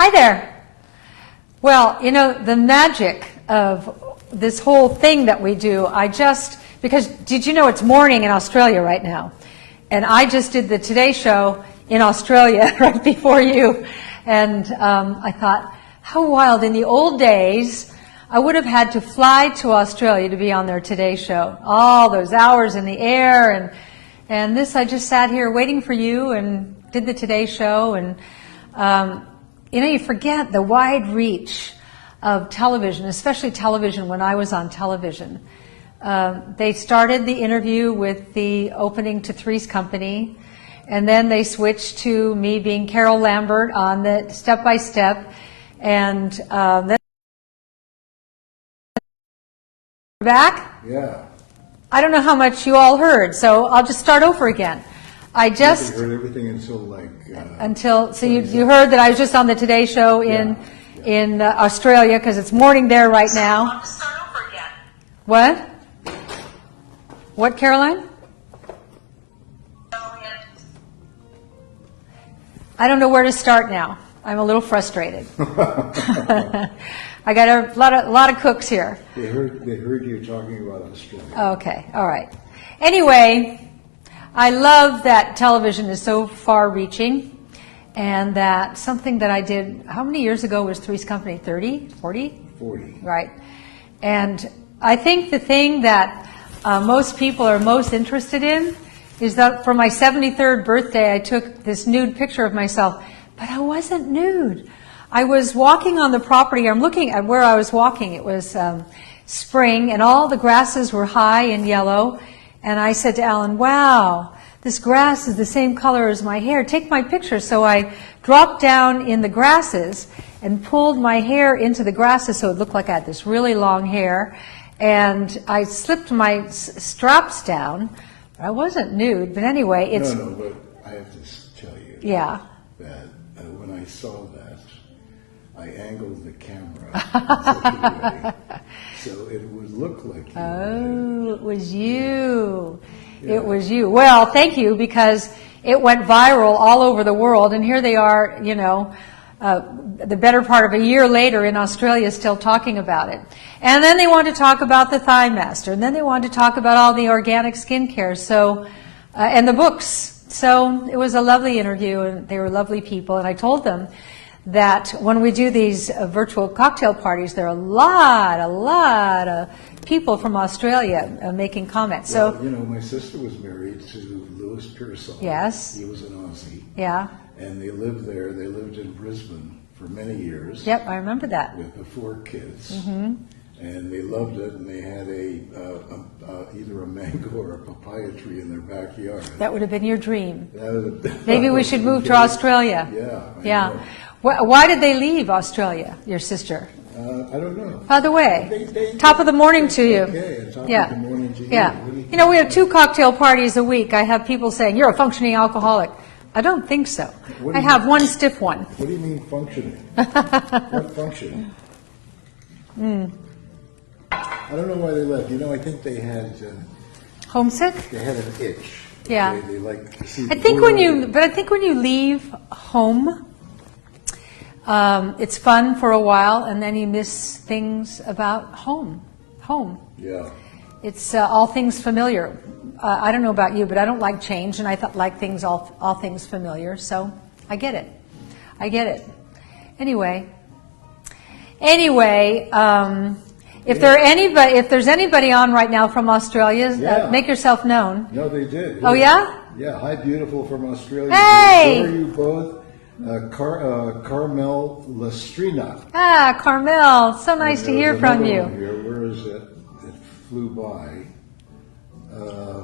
Hi there. Well, you know, the magic of this whole thing that we do, because did you know it's morning in Australia right now? And I just did the Today Show in Australia right before you. And I thought, how wild. In the old days, I would have had to fly to Australia to be on their Today Show. All those hours in the air. And this, I just sat here waiting for you and did the Today Show. And, you know, you forget the wide reach of television, especially television when I was on television. They started the interview with the opening to Three's Company, and then they switched to me being Carol Lambert on the Step by Step, and then back? Yeah. I don't know how much you all heard, so I'll just start over again. I just heard everything so you heard that I was just on the Today Show in Australia because it's morning there right now. I'll just start over again. What? What, Caroline? I don't know where to start now. I'm a little frustrated. I got a lot of cooks here. They heard you talking about Australia. Okay, all right. Anyway, I love that television is so far-reaching, and that something that I did, how many years ago was Three's Company? 30? 40? 40. Right. And I think the thing that most people are most interested in is that for my 73rd birthday, I took this nude picture of myself, but I wasn't nude. I was walking on the property. I'm looking at where I was walking. It was spring, and all the grasses were high and yellow. And I said to Alan, wow, this grass is the same color as my hair. Take my picture. So I dropped down in the grasses and pulled my hair into the grasses so it looked like I had this really long hair. And I slipped my straps down. I wasn't nude, but anyway, it's... No, but I have to tell you that when I saw that, I angled the camera in such a way so it would look like you. Oh, it was you. Yeah. It was you. Well, thank you, because it went viral all over the world, and here they are, you know, the better part of a year later in Australia still talking about it. And then they want to talk about the Thigh Master, and then they want to talk about all the organic skincare, so, and the books. So it was a lovely interview, and they were lovely people, and I told them that when we do these virtual cocktail parties, there are a lot of people from Australia making comments. Well, so, you know, my sister was married to Louis Pearsall. Yes. He was an Aussie. Yeah. And they lived there. They lived in Brisbane for many years. Yep, I remember that. With the 4 kids. Mm-hmm. And they loved it, and they had either a mango or a papaya tree in their backyard. That would have been your dream. Been, Maybe we should move to Australia. Yeah. Why did they leave Australia, your sister? I don't know. By the way, top of the morning to you. Okay, top of the morning to you. Yeah. You know, we have 2 cocktail parties a week. I have people saying, you're a functioning alcoholic. I don't think so. I have one stiff one. What do you mean functioning? What function? I don't know why they left. You know, I think they had... homesick? They had an itch. Yeah. They like to see I think when you leave home, it's fun for a while, and then you miss things about home. Yeah. It's all things familiar. I don't know about you, but I don't like change, and I like things all things familiar. So I get it. Anyway, if there's anybody on right now from Australia, make yourself known. No, they did. Oh yeah. Yeah. Hi, beautiful from Australia. Hey. Where are you both? Carmel Lestrina. Ah, Carmel, so nice to hear from you. Where is it? It flew by.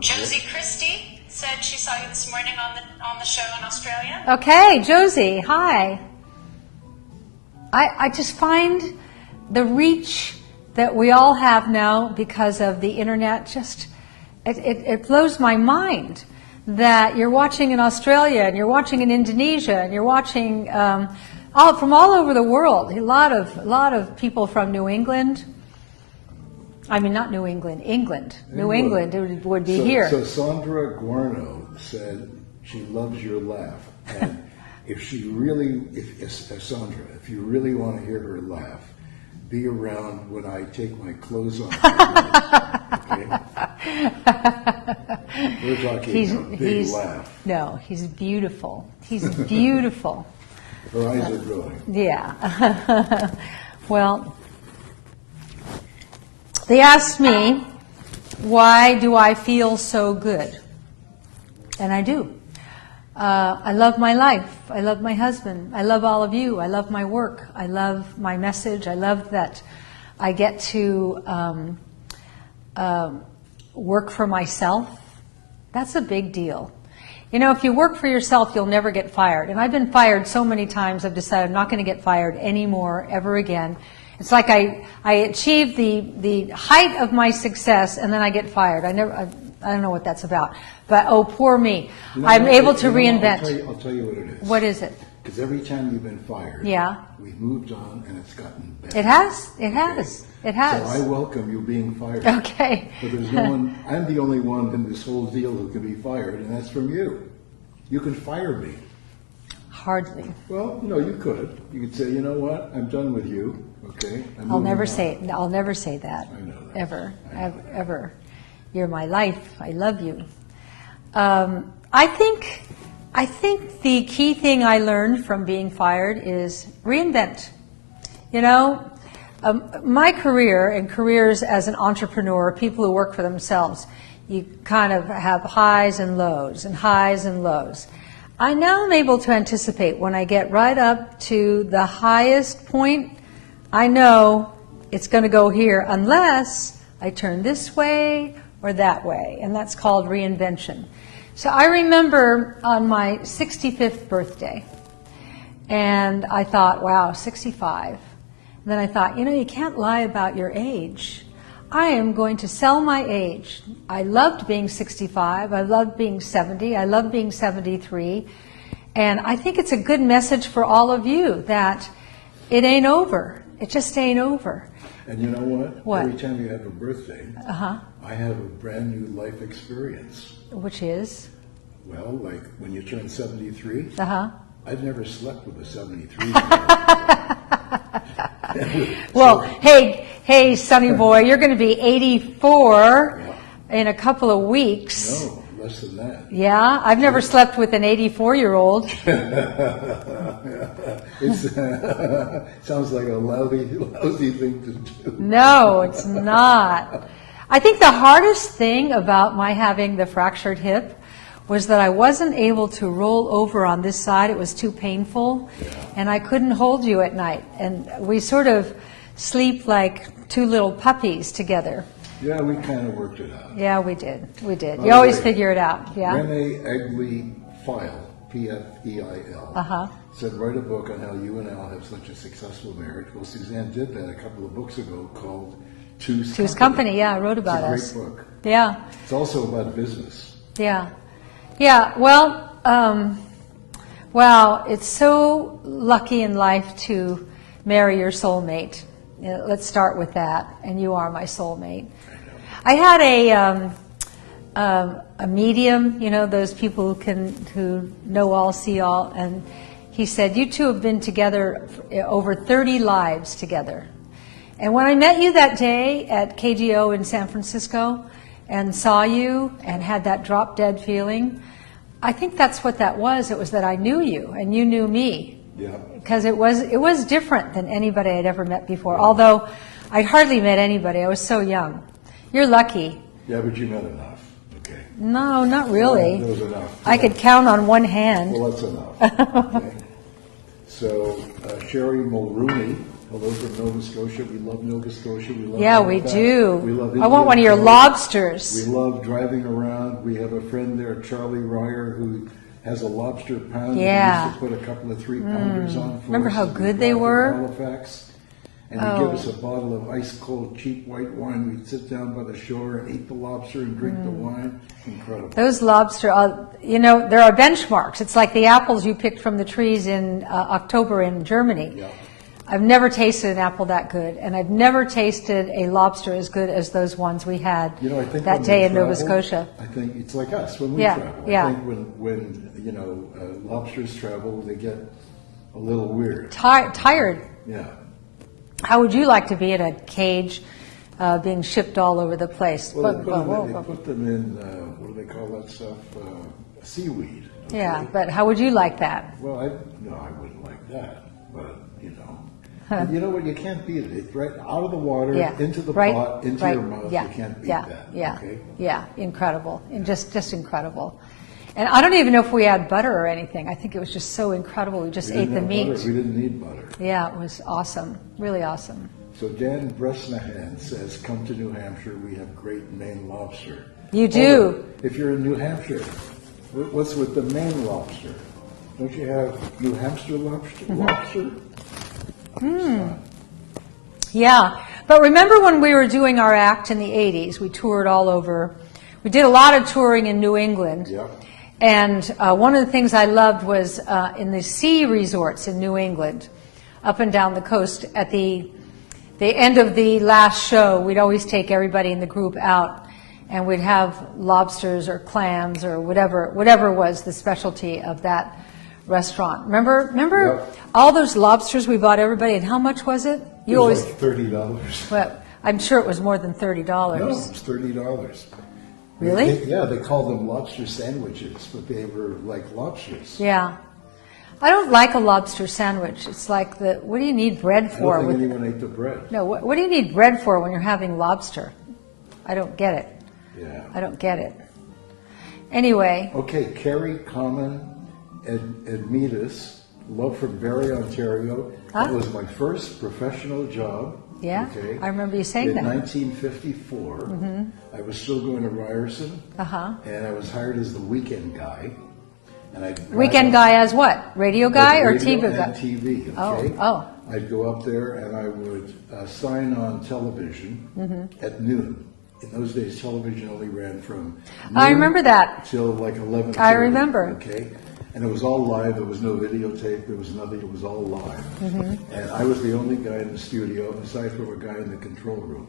Josie Christie said she saw you this morning on the show in Australia. Okay, Josie, hi. I just find the reach that we all have now because of the internet it blows my mind. That you're watching in Australia, and you're watching in Indonesia, and you're watching from all over the world. A lot of people from New England. I mean, not New England, England. New England would be here. So Sandra Guarno said she loves your laugh, and if Sandra, if you really want to hear her laugh, be around when I take my clothes off. Okay? We're talking a big laugh. No, he's beautiful. He's beautiful. Her eyes are growing. Yeah. Well, they asked me, why do I feel so good? And I do. I love my life. I love my husband. I love all of you. I love my work. I love my message. I love that I get to work for myself. That's a big deal. You know, if you work for yourself, you'll never get fired. And I've been fired so many times, I've decided I'm not going to get fired anymore, ever again. It's like I achieve the height of my success, and then I get fired. I don't know what that's about. But, oh, poor me. You know, I'm able to reinvent. I'll tell you what it is. What is it? Because every time you've been fired, Yeah. we've moved on and it's gotten better. It has. It has. Okay? It has. So I welcome you being fired. Okay. But there's no one, I'm the only one in this whole deal who can be fired, and that's from you. You can fire me. Hardly. Well, no, you could. You could say, you know what, I'm done with you, okay? I'll never say that. I know that. Ever. Ever. You're my life. I love you. I think the key thing I learned from being fired is reinvent. You know, my career and careers as an entrepreneur, people who work for themselves, you kind of have highs and lows and highs and lows. I now am able to anticipate when I get right up to the highest point, I know it's going to go here unless I turn this way or that way, and that's called reinvention. So I remember on my 65th birthday, and I thought, wow, 65. And then I thought, you know, you can't lie about your age. I am going to sell my age. I loved being 65. I loved being 70. I loved being 73. And I think it's a good message for all of you that it ain't over. It just ain't over. And you know what? What? Every time you have a birthday, I have a brand new life experience. Which is? Well, like when you turn 73, I've never slept with a 73. Well, hey, Sonny boy, you're going to be 84 in a couple of weeks. No, less than that. Yeah, I've never slept with an 84-year-old. It sounds like a lousy thing to do. No, it's not. I think the hardest thing about my having the fractured hip was that I wasn't able to roll over on this side. It was too painful, and I couldn't hold you at night. And we sort of sleep like two little puppies together. Yeah, we kind of worked it out. Yeah, we did. We did. By You the always way, figure it out. Yeah. Renee Egley Feil, P-F-E-I-L, said, write a book on how you and Al have such a successful marriage. Well, Suzanne did that a couple of books ago called Two's Company. Yeah, I wrote about us. It's a great book. Yeah. It's also about business. Yeah. Yeah, well, it's so lucky in life to marry your soulmate. You know, let's start with that, and you are my soulmate. I had a medium, you know, those people who know all, see all, and he said, you two have been together over 30 lives together. And when I met you that day at KGO in San Francisco and saw you and had that drop-dead feeling, I think that's what that was. It was that I knew you and you knew me. Yeah. Because it was different than anybody I'd ever met before, although I'd hardly met anybody. I was so young. You're lucky. Yeah, but you met enough. Okay. No, not really. That was enough. I could count on one hand. Well, that's enough. Okay. So, Sherry Mulrooney, hello from Nova Scotia. We love Nova Scotia. We love Yeah, we Halifax. do. We love I want one of your Indian lobsters. We love driving around. We have a friend there, Charlie Ryer, who has a lobster pound. Yeah. He used to put a couple of 3-pounders on for Remember us how as we good they drive to were? Halifax. And he'd give us a bottle of ice-cold, cheap white wine. We'd sit down by the shore and eat the lobster and drink the wine. Incredible. Those lobster, you know, there are benchmarks. It's like the apples you picked from the trees in October in Germany. Yeah. I've never tasted an apple that good, and I've never tasted a lobster as good as those ones we had You know, I think that when day we in Nova travel, Scotia. I think it's like us when we Yeah, travel. yeah. I think when lobsters travel, they get a little weird. Tired. Yeah. How would you like to be in a cage being shipped all over the place? Well, they put them in, what do they call that stuff? Seaweed. Okay? Yeah, but how would you like that? Well, I wouldn't like that, but And you know what? You can't beat it. It's right out of the water, into the pot, into your mouth. You can't beat that. Okay? Yeah, incredible, and just incredible. And I don't even know if we had butter or anything. I think it was just so incredible. We just ate the meat. We didn't need butter. Yeah, it was awesome, really awesome. So Dan Bresnahan says, "Come to New Hampshire. We have great Maine lobster." You do. If you're in New Hampshire, what's with the Maine lobster? Don't you have New Hampshire lobster? Yeah, but remember when we were doing our act in the 80s, we toured all over. We did a lot of touring in New England. Yeah. And one of the things I loved was in the ski resorts in New England, up and down the coast. At the end of the last show, we'd always take everybody in the group out, and we'd have lobsters or clams or whatever was the specialty of that restaurant. Remember all those lobsters we bought everybody, and how much was it? It was like $30. Well, I'm sure it was more than $30. No, it was $30. Really? They called them lobster sandwiches, but they were like lobsters. Yeah. I don't like a lobster sandwich. It's like what do you need bread for? I don't think anyone ate the bread. No, what do you need bread for when you're having lobster? I don't get it. Yeah. I don't get it. Anyway. Okay, Carrie Common Edmitas, love from Barrie, Ontario. That was my first professional job. Yeah, okay, I remember you saying that. In 1954. I was still going to Ryerson, and I was hired as the weekend guy. Weekend guy as what? Radio guy or radio TV guy? and TV, okay? Oh. I'd go up there and I would sign on television at noon. In those days, television only ran from noon I remember that. till like 11:30. I remember. Okay, and it was all live. There was no videotape. There was nothing. It was all live. And I was the only guy in the studio, aside from a guy in the control room.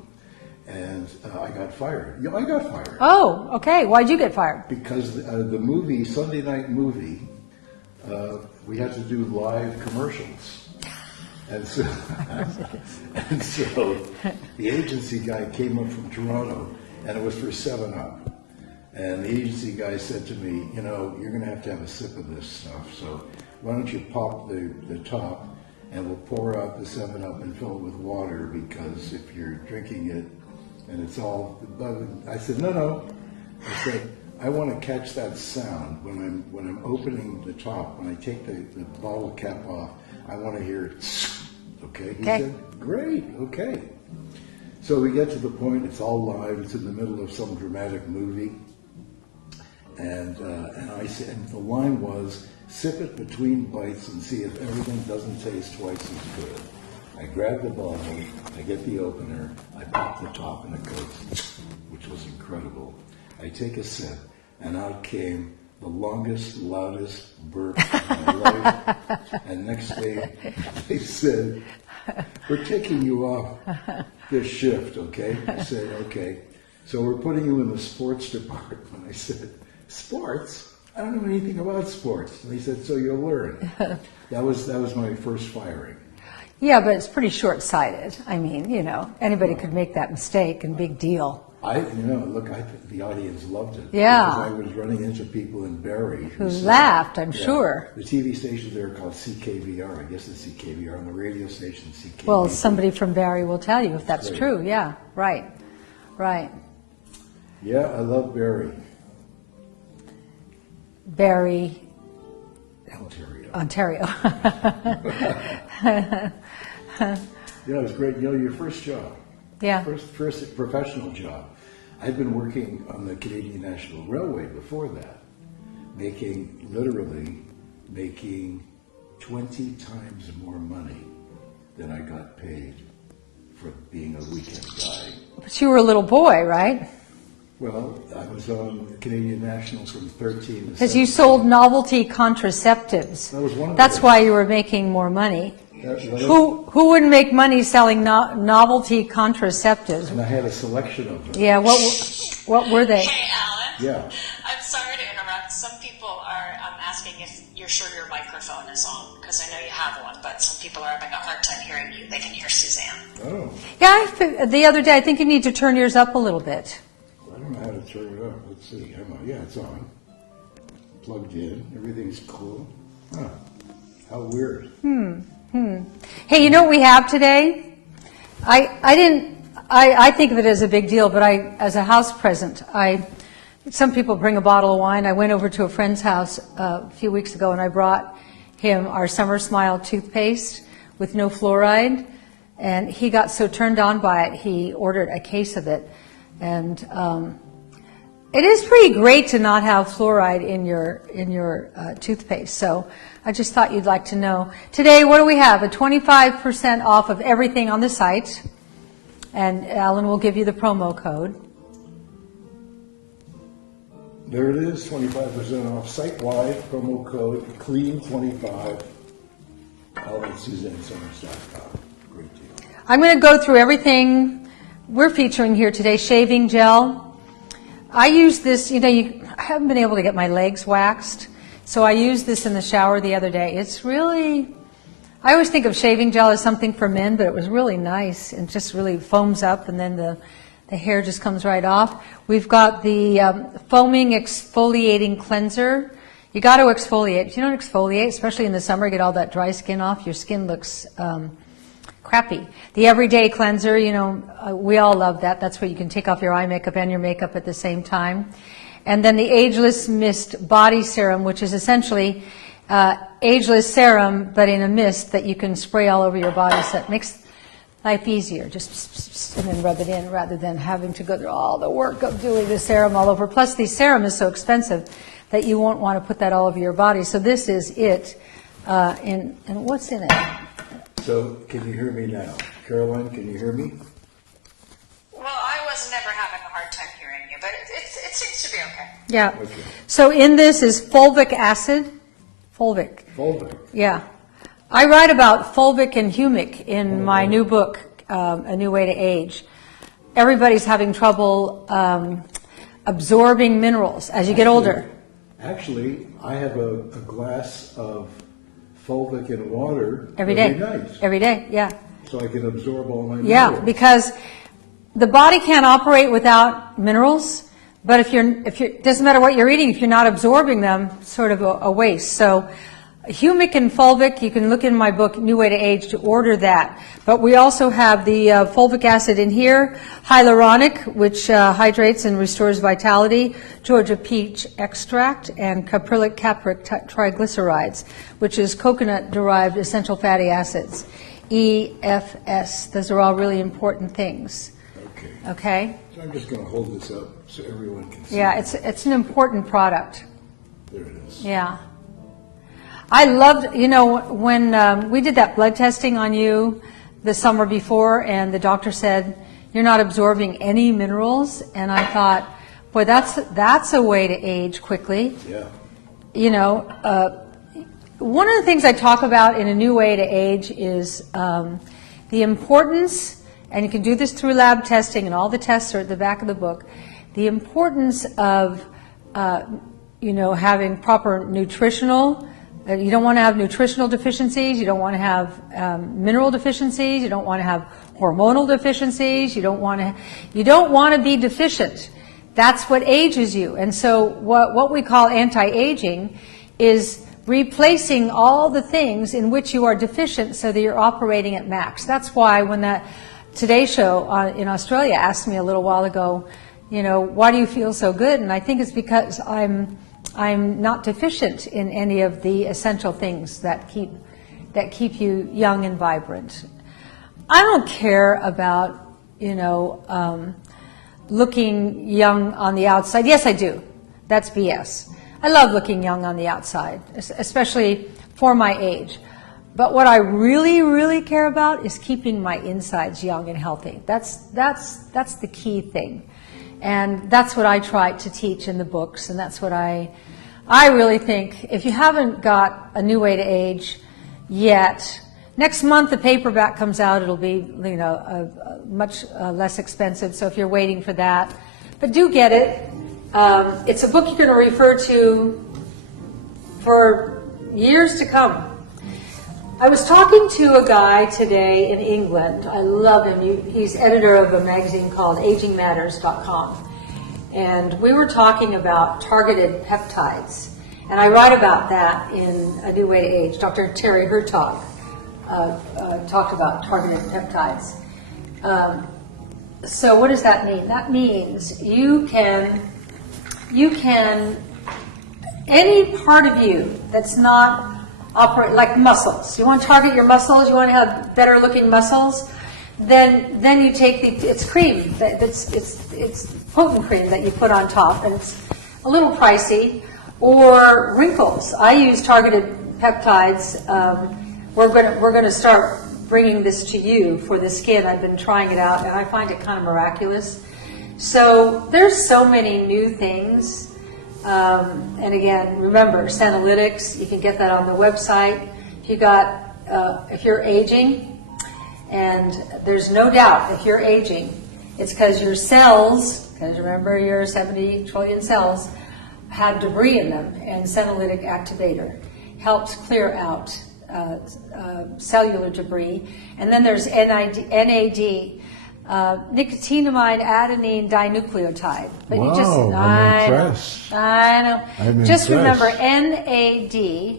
And I got fired. Yeah, I got fired. Oh, okay. Why'd you get fired? Because the movie, Sunday night movie, we had to do live commercials. And so the agency guy came up from Toronto, and it was for 7-Up. And the agency guy said to me, you're going to have a sip of this stuff. So why don't you pop the top, and we'll pour out the 7-Up and fill it with water, because if you're drinking it and it's all, I said, no. I said, I want to catch that sound when I'm opening the top, when I take the bottle cap off. I want to hear, okay? He said, great, okay. So we get to the point, it's all live, it's in the middle of some dramatic movie. And I said, and the line was, sip it between bites and see if everything doesn't taste twice as good. I grab the bottle, I get the opener, I pop the top and it goes, which was incredible. I take a sip, and out came the longest, loudest burp of my life. And next day, they said, we're taking you off this shift, okay? I said, okay. So we're putting you in the sports department. I said, sports? I don't know anything about sports. And he said, so you'll learn. That was my first firing. Yeah, but it's pretty short-sighted. I mean, anybody could make that mistake, and big deal. I think the audience loved it. Yeah. Because I was running into people in Barrie who laughed, I'm sure. The TV station there called CKVR. I guess it's CKVR, and the radio station CKVR. Well, somebody from Barrie will tell you if that's true. Yeah, right. Yeah, I love Barrie. Barrie. Ontario. It was great. Your first job. Yeah. First professional job. I'd been working on the Canadian National Railway before that, literally making 20 times more money than I got paid for being a weekend guy. But you were a little boy, right? Well, I was on Canadian National from 13 to 17. Because you sold novelty contraceptives. That was one of That's those. why you were making more money. Who wouldn't make money selling novelty contraceptives? And I had a selection of them. Yeah, what were they? Hey, Alan. Yeah. I'm sorry to interrupt. Some people are asking that some people are having a hard time hearing you. They can hear Suzanne. Oh, Yeah, the other day, I think you need to turn yours up a little bit. I don't know how to turn it up. Let's see. Yeah, it's on. Plugged in. Everything's cool. Huh. How weird. Hey, you know what we have today? I think of it as a big deal, but as a house present, some people bring a bottle of wine. I went over to a friend's house a few weeks ago and I brought him our Summer Smile toothpaste with no fluoride, and he got so turned on by it, he ordered a case of it. And it is pretty great to not have fluoride in your toothpaste. So I just thought you'd like to know. Today, what do we have? A 25% off of everything on the site. And Alan will give you the promo code. There it is, 25% off site-wide, promo code CLEAN25, all at SuzanneSummers.com. Great deal. I'm going to go through everything we're featuring here today. Shaving gel. I use this, I haven't been able to get my legs waxed, so I used this in the shower the other day. It's really, I always think of shaving gel as something for men, but it was really nice and just really foams up and then the hair just comes right off. We've got the foaming exfoliating cleanser. You got to exfoliate. If you don't exfoliate, especially in the summer, get all that dry skin off, your skin looks crappy. The everyday cleanser, we all love that. That's where you can take off your eye makeup and your makeup at the same time. And then the Ageless Mist Body Serum, which is essentially ageless serum, but in a mist that you can spray all over your body, so it makes life easier, just and then rub it in rather than having to go through all the work of doing the serum all over. Plus, the serum is so expensive that you won't want to put that all over your body. So this is it. And what's in it? So, can you hear me now? Caroline, can you hear me? Well, I was never having a hard time hearing you, but it seems to be okay. Yeah. Okay. So in this is fulvic acid. Fulvic. Fulvic. Yeah. I write about fulvic and humic in my new book, A New Way to Age. Everybody's having trouble absorbing minerals as you get older. Actually, I have a glass of fulvic in water Every day. night. Every day, yeah. So I can absorb all my Yeah, minerals. because the body can't operate without minerals, but if you're doesn't matter what you're eating, if you're not absorbing them, it's sort of a waste. So humic and fulvic, you can look in my book, New Way to Age, to order that. But we also have the fulvic acid in here, hyaluronic, which hydrates and restores vitality, Georgia peach extract, and caprylic capric triglycerides, which is coconut-derived essential fatty acids, EFS. Those are all really important things. Okay. Okay? So I'm just going to hold this up so everyone can see. Yeah, it's an important product. There it is. Yeah. I loved, when we did that blood testing on you the summer before, and the doctor said, you're not absorbing any minerals, and I thought, boy, that's a way to age quickly. Yeah. One of the things I talk about in A New Way to Age is the importance, and you can do this through lab testing, and all the tests are at the back of the book, the importance of, having proper nutritional. You don't want to have nutritional deficiencies. You don't want to have mineral deficiencies. You don't want to have hormonal deficiencies. You don't want to be deficient. That's what ages you. And so what we call anti-aging is replacing all the things in which you are deficient so that you're operating at max. That's why when that Today Show in Australia asked me a little while ago, why do you feel so good? And I think it's because I'm not deficient in any of the essential things that keep you young and vibrant. I don't care about, looking young on the outside. Yes, I do. That's BS. I love looking young on the outside, especially for my age. But what I really, really care about is keeping my insides young and healthy. That's the key thing. And that's what I try to teach in the books, and that's what I really think, if you haven't got A New Way to Age yet, next month the paperback comes out. It'll be, much less expensive, so if you're waiting for that. But do get it. It's a book you're going to refer to for years to come. I was talking to a guy today in England. I love him. He's editor of a magazine called agingmatters.com. And we were talking about targeted peptides. And I write about that in A New Way to Age. Dr. Terry Hertog talked about targeted peptides. So what does that mean? That means you can, any part of you that's not operate like muscles. You want to target your muscles, you want to have better looking muscles, then you take it's cream, it's potent cream that you put on top, and it's a little pricey. Or wrinkles. I use targeted peptides. We're going to start bringing this to you for the skin. I've been trying it out, and I find it kind of miraculous. So there's so many new things. And again, remember, Senolytics, you can get that on the website. If you're aging, and there's no doubt if you're aging, it's because your cells, because remember your 70 trillion cells, had debris in them, and Senolytic Activator helps clear out cellular debris. And then there's NAD, nicotinamide adenine dinucleotide. But Wow, I'm impressed. I know. I'm Just impressed. remember NAD.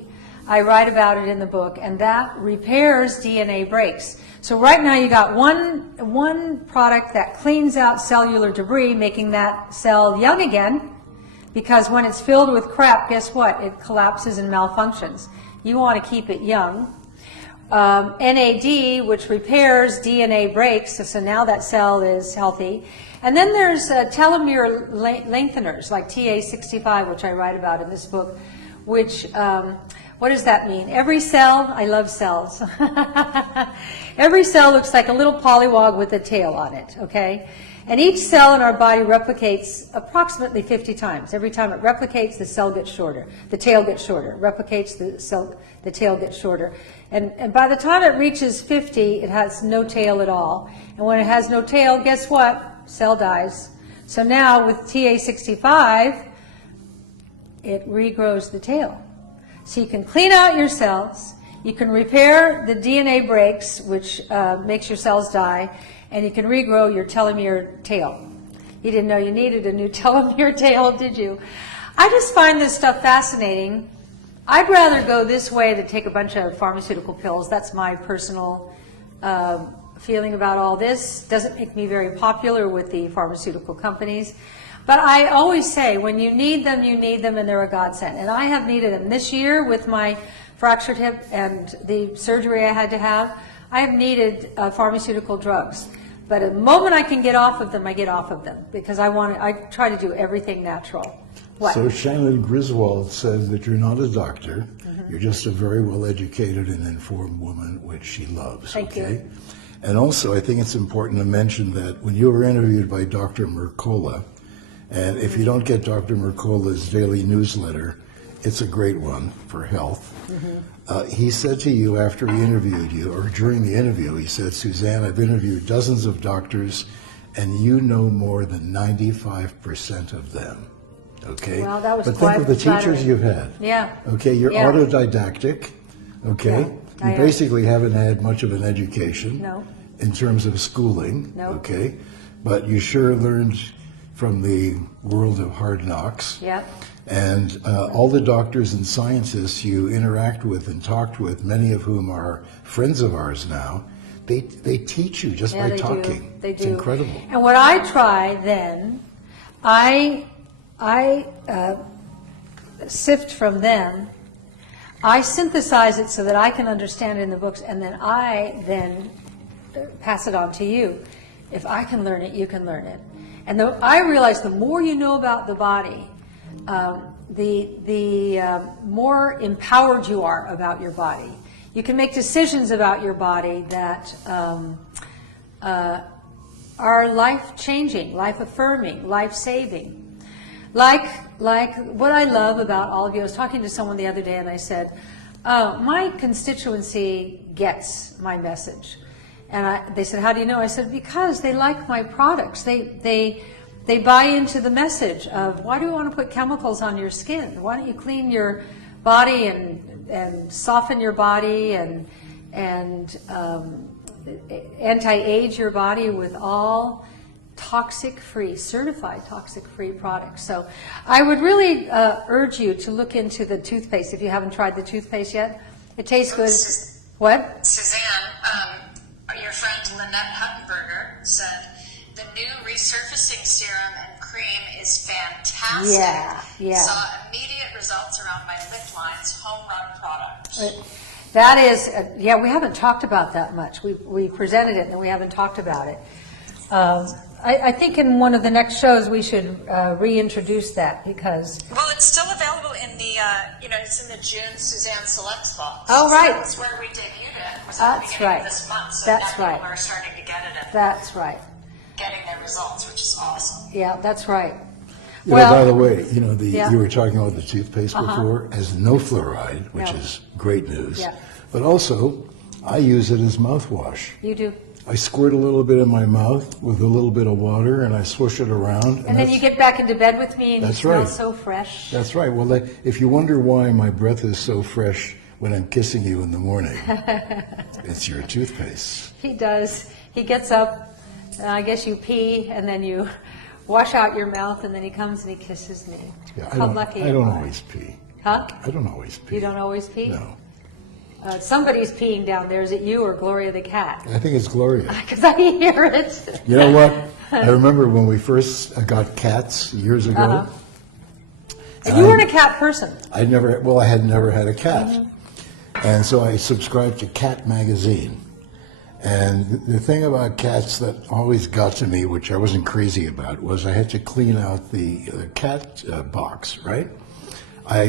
I write about it in the book, and that repairs DNA breaks. So right now you got one product that cleans out cellular debris, making that cell young again, because when it's filled with crap, guess what? It collapses and malfunctions. You want to keep it young. NAD, which repairs DNA breaks, so now that cell is healthy. And then there's telomere lengtheners, like TA65, which I write about in this book, which, what does that mean? Every cell, I love cells. Every cell looks like a little pollywog with a tail on it, okay? And each cell in our body replicates approximately 50 times. Every time it replicates, the cell gets shorter. The tail gets shorter. It replicates, the tail gets shorter. And by the time it reaches 50, it has no tail at all. And when it has no tail, guess what? Cell dies. So now with TA65, it regrows the tail. So you can clean out your cells. You can repair the DNA breaks, which makes your cells die, and you can regrow your telomere tail. You didn't know you needed a new telomere tail, did you? I just find this stuff fascinating. I'd rather go this way than take a bunch of pharmaceutical pills. That's my personal feeling about all this. Doesn't make me very popular with the pharmaceutical companies. But I always say, when you need them, and they're a godsend. And I have needed them this year with my fractured hip and the surgery I had to have. I have needed pharmaceutical drugs. But the moment I can get off of them, I get off of them, because I try to do everything natural. What? So Shannon Griswold says that you're not a doctor. Mm-hmm. You're just a very well-educated and informed woman, which she loves. Thank you. And also, I think it's important to mention that when you were interviewed by Dr. Mercola, and if you don't get Dr. Mercola's daily newsletter, it's a great one for health. Mm-hmm. He said to you after he interviewed you, or during the interview, he said, Suzanne, I've interviewed dozens of doctors, and you know more than 95% of them. Okay? Well, that was but quite think of the flattering. teachers you've had. Yeah. Okay, you're Yeah. autodidactic. Okay? Yeah, I You am. basically haven't had much of an education. No. In terms of schooling. No. Okay? But you sure learned from the world of hard knocks. Yep. And all the doctors and scientists you interact with and talked with, many of whom are friends of ours now, they teach you just by they talking. Do. They It's do. incredible. And what I try then, I sift from them. I synthesize it so that I can understand it in the books, and then I pass it on to you. If I can learn it, you can learn it. And I realize the more you know about the body, the more empowered you are about your body. You can make decisions about your body that are life-changing, life-affirming, life-saving. Like what I love about all of you. I was talking to someone the other day, and I said, my constituency gets my message. And they said, how do you know? I said, because they like my products. They buy into the message of, why do you want to put chemicals on your skin? Why don't you clean your body and soften your body and and anti-age your body with all toxic-free, certified toxic-free products. So I would really urge you to look into the toothpaste if you haven't tried the toothpaste yet. It tastes good. What? Suzanne, your friend Lynette Huttenberger said the new resurfacing serum and cream is fantastic. Yeah. Saw immediate results around my lip lines. Home run product. That is, we haven't talked about that much. We presented it and we haven't talked about it. I think in one of the next shows we should reintroduce that because... Well, it's still available in the, it's in the June Suzanne Selects box. Oh, right. So that's where we debuted it. Was at That's the beginning right. of this month. So That's now right. people are starting to get it and That's right. getting their results, which is awesome. Yeah, that's right. By the way, Yeah. you were talking about the toothpaste before, has no fluoride, which No. is great news. Yeah. But also, I use it as mouthwash. You do. I squirt a little bit in my mouth with a little bit of water, and I swoosh it around. And then you get back into bed with me and you That's smell right. so fresh. That's right. Well, if you wonder why my breath is so fresh when I'm kissing you in the morning, it's your toothpaste. He does. He gets up, and I guess you pee, and then you wash out your mouth, and then he comes and he kisses me. Yeah, How lucky I you don't are. always pee. Huh? I don't always pee. You don't always pee? No. Somebody's peeing down there. Is it you or Gloria the cat? I think it's Gloria. Because I hear it. You know what? I remember when we first got cats years ago. Uh-huh. And you weren't a cat person. I had never had a cat. And so I subscribed to Cat Magazine. And the thing about cats that always got to me, which I wasn't crazy about, was I had to clean out the cat box, right? I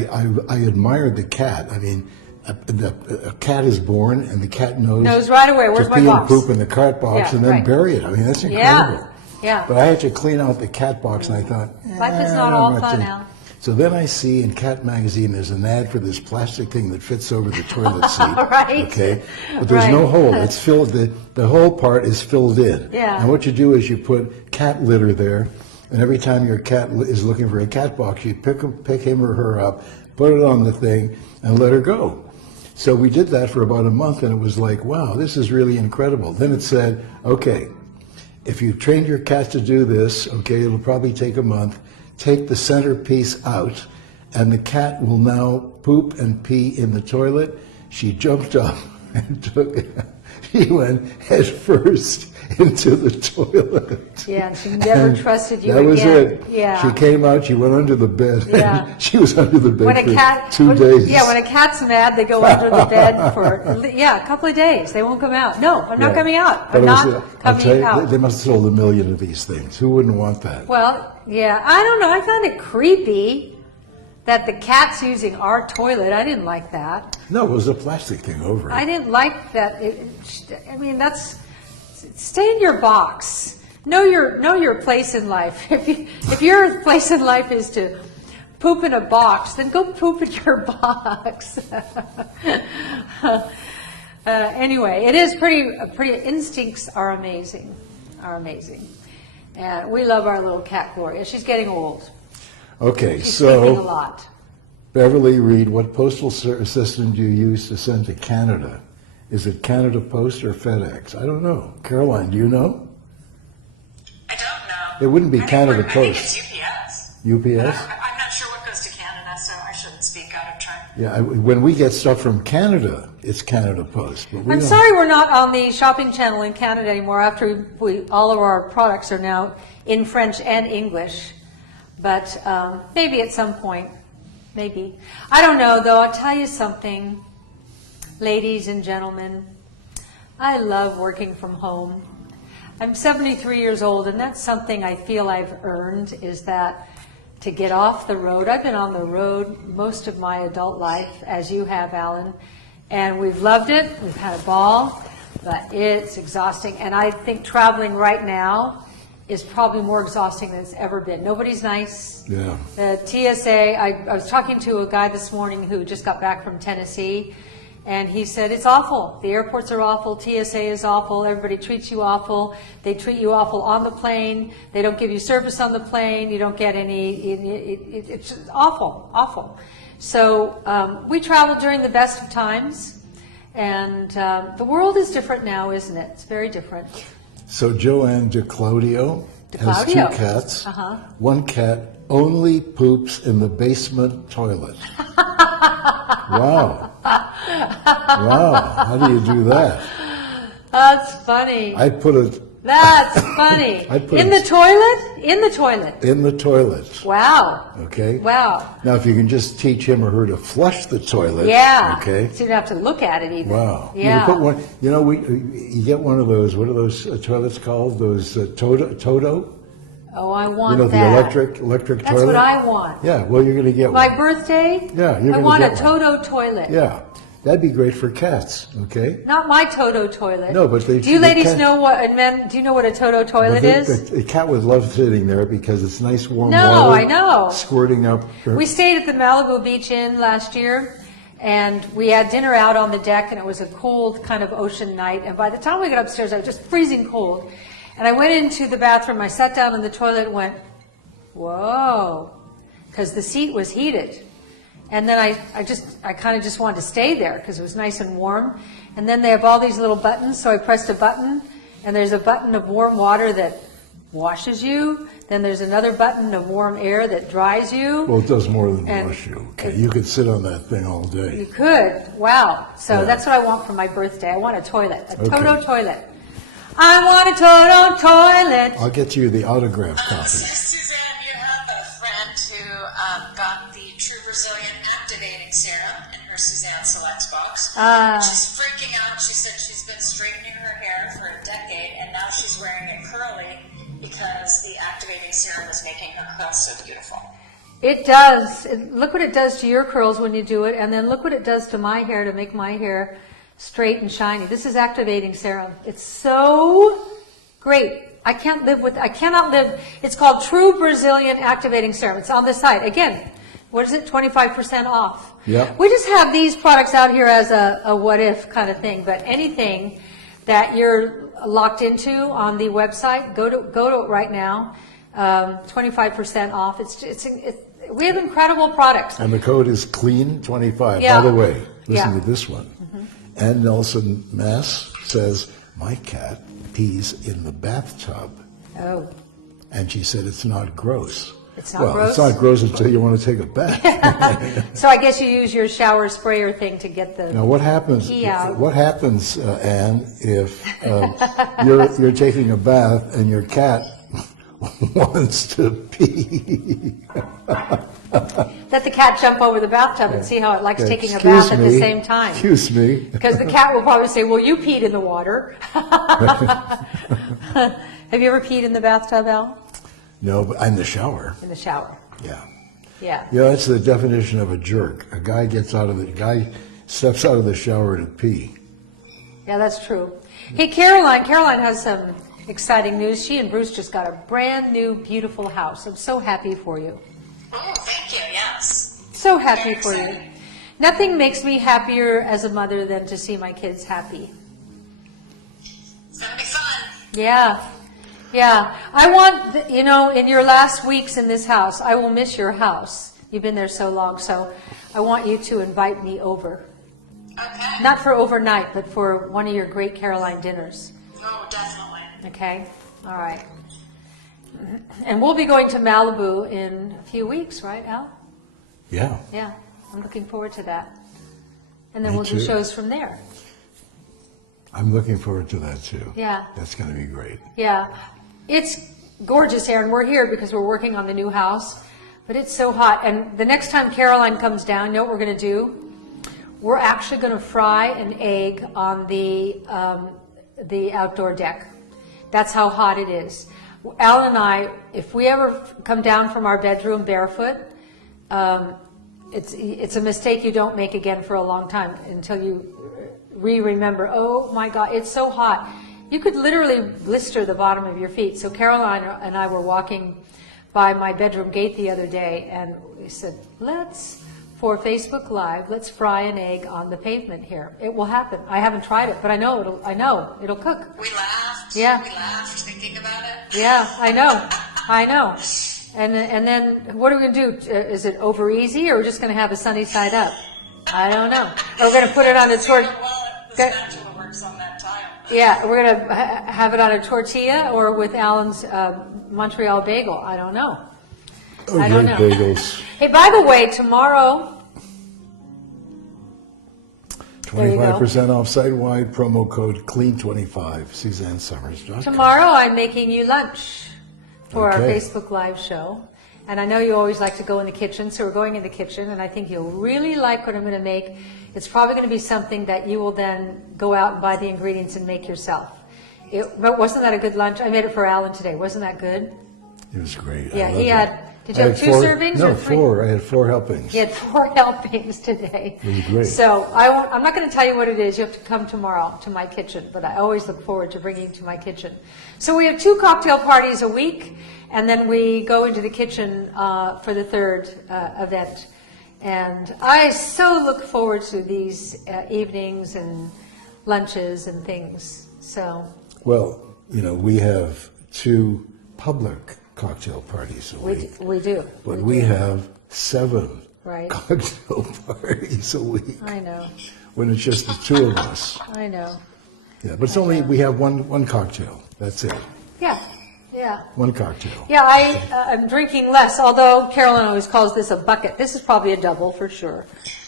admired the cat. I mean, a cat is born and the cat knows Right away. Where's to my pee box? and poop in the cat box Yeah, and then right. bury it. I mean, that's Yeah. incredible. Yeah. But I had to clean out the cat box, and I thought, Life is not all I'm fun, saying- Al. So then I see in Cat Magazine there's an ad for this plastic thing that fits over the toilet seat. Right. Okay, but there's no Right. hole. It's filled. The whole part is filled in. Yeah. And what you do is you put cat litter there, and every time your cat is looking for a cat box, you pick him or her up, put it on the thing, and let her go. So we did that for about a month, and it was like, wow, this is really incredible. Then it said, okay, if you've trained your cat to do this, okay, it'll probably take a month. Take the centerpiece out, and the cat will now poop and pee in the toilet. She jumped up and he went head first into the toilet. Yeah, and she never trusted you That was again. it. Yeah. She came out, she went under the bed. Yeah. She was under the bed When a for cat, 2 days. Yeah, when a cat's mad, they go under the bed for a couple of days. They won't come out. No, I'm not Yeah. coming out. But I'm it was, not I'll tell coming you, out. They must have sold 1 million of these things. Who wouldn't want that? Well, yeah, I don't know. I found it creepy that the cat's using our toilet. I didn't like that. No, it was a plastic thing over it. I didn't like that. Stay in your box. Know your place in life. If your place in life is to poop in a box, then go poop in your box. Anyway, it is pretty. Instincts are amazing. And we love our little cat Gloria. She's getting old. Okay, She's sleeping a so lot. Beverly Reed, what postal system do you use to send to Canada? Is it Canada Post or FedEx? I don't know. Caroline, do you know? I don't know. It wouldn't be I think Canada I think Post. it's UPS. UPS? I'm not sure what goes to Canada, so I shouldn't speak out of turn. Yeah, when we get stuff from Canada, it's Canada Post. But we I'm don't- sorry we're not on the shopping channel in Canada anymore after all of our products are now in French and English. But maybe at some point, maybe. I don't know, though. I'll tell you something, ladies and gentlemen. I love working from home. I'm 73 years old, and that's something I feel I've earned, is that to get off the road. I've been on the road most of my adult life, as you have, Alan, and we've loved it. We've had a ball, but it's exhausting. And I think traveling right now is probably more exhausting than it's ever been. Nobody's nice. Yeah. The TSA, I was talking to a guy this morning who just got back from Tennessee, and he said, it's awful. The airports are awful. TSA is awful. Everybody treats you awful. They treat you awful on the plane. They don't give you service on the plane. You don't get any, it's just awful, awful. So we travel during the best of times, And the world is different now, isn't it? It's very different. So Joanne DeClaudio has two DeClaudio. cats. Uh-huh. One cat only poops in the basement toilet. Wow. Wow. How do you do that? That's funny. I put it That's funny. I put In it- the toilet? In the toilet. in the toilet. Wow. Okay? Wow. Now, if you can just teach him or her to flush the toilet. Yeah. Okay? So you don't have to look at it even. Wow. You Yeah. can put one, you get one of those, what are those toilets called? Those Toto? Oh, I want You know, the that. electric That's toilet? what I want. Yeah, well, you're going to get My one. birthday? Yeah, you're I gonna want a get one. Toto toilet. Yeah, that'd be great for cats, okay? Not my Toto toilet. No, but they- Do you they ladies can- know what, and men, do you know what a Toto toilet But is? the cat would love sitting there because it's nice warm No, water. I know. Squirting up. We stayed at the Malibu Beach Inn last year, and we had dinner out on the deck, and it was a cold kind of ocean night. And by the time we got upstairs, I was just freezing cold. And I went into the bathroom, I sat down in the toilet and went, whoa, because the seat was heated. And then I kind of just wanted to stay there because it was nice and warm. And then they have all these little buttons, so I pressed a button, and there's a button of warm water that washes you. Then there's another button of warm air that dries you. Well, it does more than And wash you. Okay, you could sit on that thing all You day. could. Wow. So Yeah. that's what I want for my birthday. I want a toilet, a Okay. Toto toilet. I want a Toto toilet. I'll get you the autograph copy. Suzanne, you have a friend who got the True Brazilian Activating Serum in her Suzanne Selects box. She's freaking out. She said she's been straightening her hair for a decade, and now she's wearing it curly because the activating serum is making her curls so beautiful. It does. Look what it does to your curls when you do it, and then look what it does to my hair to make my hair straight and shiny. This is activating serum. It's so great. I cannot live. It's called True Brazilian Activating Serum. It's on the site. Again, what is it? 25% off. Yep. We just have these products out here as a what if kind of thing, but anything that you're locked into on the website, go to it right now. 25% off. We have incredible products. And the code is clean25. Yeah. By the way, listen Yeah. to this one. Ann Nelson, Mass. says, my cat pees in the bathtub. Oh, And she said it's not gross. It's not well, gross? it's not gross until you want to take a bath. so I guess you use your shower sprayer thing to get the. Now, what happens? Pee out. What happens, Anne, if you're taking a bath and your cat wants to pee? Let the cat jump over the bathtub and see how it likes taking a Excuse bath at the me. same time. Excuse me. Because the cat will probably say, well, you peed in the water. Have you ever peed in the bathtub, Al? No, but in the shower. In the shower. Yeah. Yeah. Yeah, that's the definition of a jerk. A guy steps out of the shower to pee. Yeah, that's true. Hey, Caroline has some exciting news. She and Bruce just got a brand new, beautiful house. I'm so happy for you. Oh, thank you. Yes. So happy Very for you. exciting. Nothing makes me happier as a mother than to see my kids happy. It's gonna be fun. Yeah. Yeah. I want, in your last weeks in this house, I will miss your house. You've been there so long, so I want you to invite me over. Okay. Not for overnight, but for one of your great Caroline dinners. Oh, definitely. Okay? All right. And we'll be going to Malibu in a few weeks, right, Al? Yeah. Yeah. I'm looking forward to that. And then Me we'll do too. shows from there. I'm looking forward to that too. Yeah. That's going to be great. Yeah. It's gorgeous, Aaron. We're here because we're working on the new house, but it's so hot. And the next time Caroline comes down, you know what we're going to do? We're actually going to fry an egg on the outdoor deck. That's how hot it is. Al and I, if we ever come down from our bedroom barefoot, it's a mistake you don't make again for a long time until you remember, oh my God, it's so hot. You could literally blister the bottom of your feet. So Caroline and I were walking by my bedroom gate the other day, and we said, for Facebook Live, let's fry an egg on the pavement here. It will happen. I haven't tried it, but I know it'll cook. We laughed. Yeah. We laughed thinking about it. Yeah, I know. And then what are we going to do? Is it over easy, or we're just going to have a sunny side up? I don't know. Or we're going to put it on the torch. Well, The Good. spatula works on that tile. Yeah, we're going to have it on a tortilla or with Alan's Montreal bagel. I don't know. Oh, I don't great know. bagels. Hey, by the way, tomorrow, there you go. 25% off site-wide, promo code CLEAN25, SuzanneSummers.com. Tomorrow I'm making you lunch for our Okay. Facebook Live show. And I know you always like to go in the kitchen, so we're going in the kitchen, and I think you'll really like what I'm going to make. It's probably going to be something that you will then go out and buy the ingredients and make yourself. But wasn't that a good lunch? I made it for Alan today. Wasn't that good? It was great. Yeah, I he loved had, it. did you I have had 2 four- servings No, or 3? 4. I had 4 helpings. He had 4 helpings today. It was great. So I'm not going to tell you what it is. You have to come tomorrow to my kitchen, but I always look forward to bringing you to my kitchen. So we have 2 cocktail parties a week, and then we go into the kitchen for the 3rd event. And I so look forward to these evenings and lunches and things. So Well, we have 2 public cocktail parties a week. we do. But we have 7 Right. cocktail parties a week I know. when it's just the 2 of us. I know. Yeah, but it's only, we have one cocktail. That's it. Yeah. Yeah. One cocktail. Yeah, I'm drinking less, although Carolyn always calls this a bucket. This is probably a double for sure.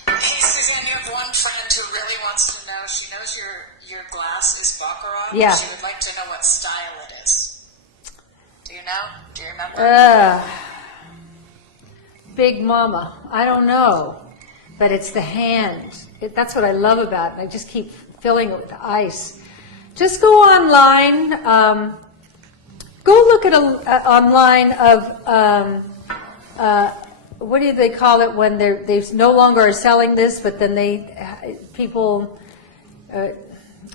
Hey, Suzanne, you have one friend who really wants to know. She knows your glass is Baccarat. Yeah. She would like to know what style it is. Do you know? Do you remember? Big Mama. I don't know, but it's the hand. That's what I love about it. I just keep filling it with ice. Just go online. Go look at online of what do they call it when they no longer are selling this, but then people.